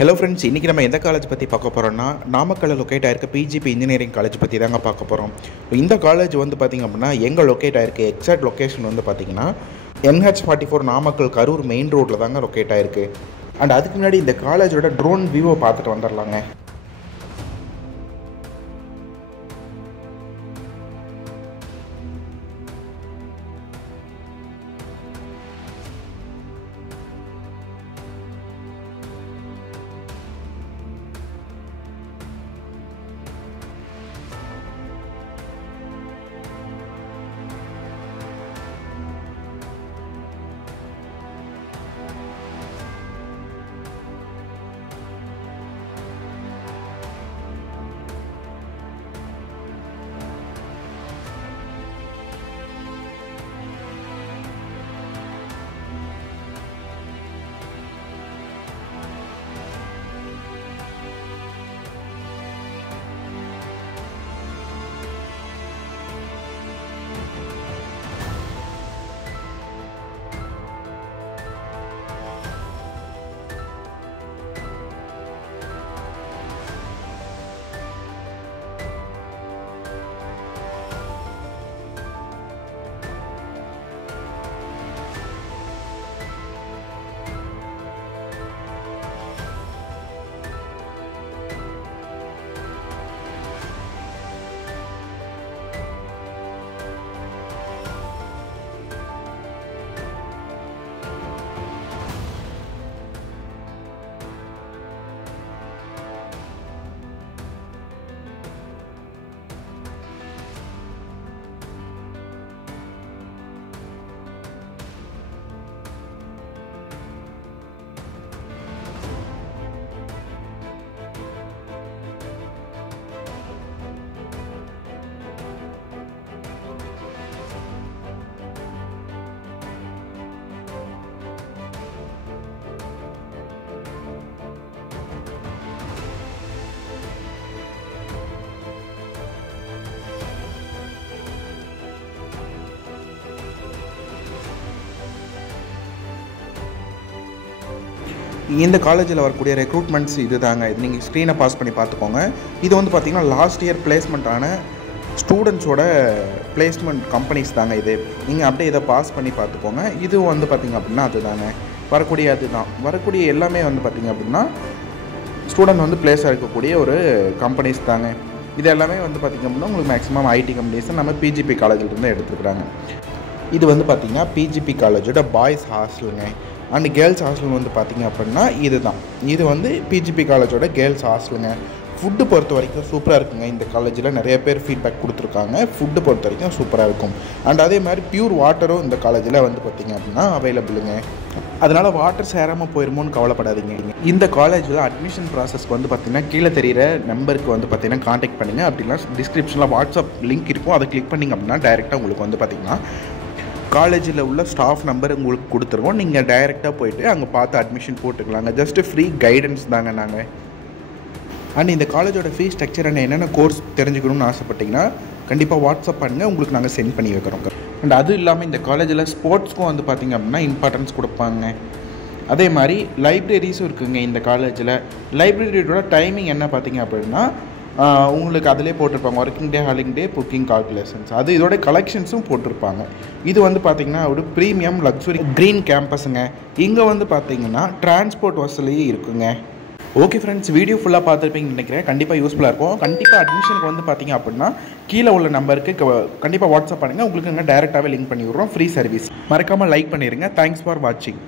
Hello friends, இன்றைக்கி நம்ம எந்த காலேஜ் பற்றி பார்க்க போகிறோம்னா நாமக்கல்லில் லொக்கேட் ஆகிருக்க பிஜிபி இன்ஜினியரிங் காலேஜ் பற்றி தாங்க பார்க்க போகிறோம். இந்த காலேஜ் வந்து பார்த்திங்க அப்படின்னா எங்கே லொக்கேட் ஆகிருக்கு, எக்ஸாக்ட் லொக்கேஷன் வந்து பார்த்திங்கன்னா NH44 நாமக்கல் கரூர் மெயின் ரோட்டில் தாங்க லொக்கேட் ஆகிருக்கு. அண்ட் அதுக்கு முன்னாடி இந்த காலேஜோட ட்ரோன் வியூவை பார்த்துட்டு வந்துடலாங்க. இந்த காலேஜில் வரக்கூடிய ரெக்ரூட்மெண்ட்ஸ் இது தாங்க. இது நீங்கள் ஸ்க்ரீனை பாஸ் பண்ணி பார்த்துக்கோங்க. இது வந்து பார்த்திங்கன்னா லாஸ்ட் இயர் பிளேஸ்மெண்ட்டான ஸ்டூடெண்ட்ஸோட பிளேஸ்மெண்ட் கம்பெனிஸ் தாங்க இது. நீங்கள் அப்படியே இதை பாஸ் பண்ணி பார்த்துக்கோங்க. இது வந்து பார்த்திங்க அப்படின்னா அதுதாங்க வரக்கூடிய எல்லாமே வந்து பார்த்திங்க அப்படின்னா ஸ்டூடெண்ட் வந்து பிளேஸாக இருக்கக்கூடிய ஒரு கம்பெனிஸ் தாங்க. இது எல்லாமே வந்து பார்த்திங்க அப்படின்னா உங்களுக்கு மேக்ஸிமம் ஐடி கம்பெனிஸ் நம்ம பிஜிபி காலேஜிலிருந்து எடுத்துக்கிறாங்க. இது வந்து பார்த்திங்கன்னா பிஜிபி காலேஜோட பாய்ஸ் ஹாஸ்டலுங்க. அண்ட் கேர்ள்ஸ் ஹாஸ்டல் வந்து பார்த்திங்க அப்படின்னா இது வந்து பிஜிபி காலேஜோட கேர்ள்ஸ் ஹாஸ்டலுங்க. ஃபுட்டு பொறுத்த வரைக்கும் சூப்பராக இருக்குங்க. இந்த காலேஜில் நிறைய பேர் ஃபீட்பேக் கொடுத்துருக்காங்க. ஃபுட்டு பொறுத்த வரைக்கும் சூப்பராக இருக்கும். அண்ட் அதே மாதிரி பியூர் வாட்டரும் இந்த காலேஜில் வந்து பார்த்திங்க அப்படின்னா அவைலபிளுங்க. அதனால் வாட்டர் சேராமல் போயிருமோன்னு கவலைப்படாதீங்க. இந்த காலேஜில் அட்மிஷன் ப்ராசஸ்க்கு வந்து பார்த்திங்கன்னா கீழே தெரிகிற நம்பருக்கு வந்து பார்த்திங்கன்னா காண்டாக்ட் பண்ணுங்கள். அப்படின்னா டிஸ்கிரிப்ஷனில் வாட்ஸ்அப் லிங்க் இருக்கும். அதை கிளிக் பண்ணிங்க அப்படின்னா டைரெக்டாக உங்களுக்கு வந்து பார்த்திங்கன்னா காலேஜில் உள்ள ஸ்டாஃப் நம்பர் உங்களுக்கு கொடுத்துருவோம். நீங்கள் டைரெக்டாக போய்ட்டு அங்கே பார்த்து அட்மிஷன் போட்டுக்கலாங்க. ஜஸ்ட்டு ஃப்ரீ கைடன்ஸ் தாங்க நாங்கள். அண்ட் இந்த காலேஜோட ஃபீஸ் ஸ்ட்ரக்சர் அண்ட் என்னென்ன கோர்ஸ் தெரிஞ்சுக்கணும்னு ஆசைப்பட்டிங்கன்னா கண்டிப்பாக வாட்ஸ்அப் பண்ணுங்கள், உங்களுக்கு நாங்கள் சென்ட் பண்ணி வைக்கிறோம். அண்ட் அதுவும் இல்லாமல் இந்த காலேஜில் ஸ்போர்ட்ஸ்க்கும் வந்து பார்த்திங்க அப்படின்னா இம்பார்ட்டன்ஸ் கொடுப்பாங்க. அதே மாதிரி லைப்ரரிஸும் இருக்குதுங்க இந்த காலேஜில். லைப்ரரியோட டைமிங் என்ன பார்த்திங்க அப்படின்னா உங்களுக்கு அதிலே போட்டிருப்பாங்க ஒர்க்கிங் டே, ஹாலிங் டே, புக்கிங் கால்குலேஷன்ஸ். அது இதோட கலெக்ஷன்ஸும் போட்டிருப்பாங்க. இது வந்து பார்த்திங்கன்னா ஒரு ப்ரீமியம் லக்ஸுரி க்ரீன் கேம்பஸுங்க. இங்கே வந்து பார்த்திங்கன்னா டிரான்ஸ்போர்ட் வசதியும் இருக்குங்க. ஓகே ஃப்ரெண்ட்ஸ், வீடியோ ஃபுல்லாக பார்த்துருப்பீங்கன்னு நினைக்கிறேன். கண்டிப்பாக யூஸ்ஃபுல்லாக இருக்கும். கண்டிப்பாக அட்மிஷனுக்கு வந்து பார்த்திங்க அப்படின்னா கீழே உள்ள நம்பருக்கு கண்டிப்பாக வாட்ஸ்அப் பண்ணுங்கள். உங்களுக்கு நாங்கள் டைரெக்டாகவே லிங்க் பண்ணி விட்றோம். Free service. மறக்காமல் லைக் பண்ணிடுங்க. தேங்க்ஸ் ஃபார் வாட்சிங்.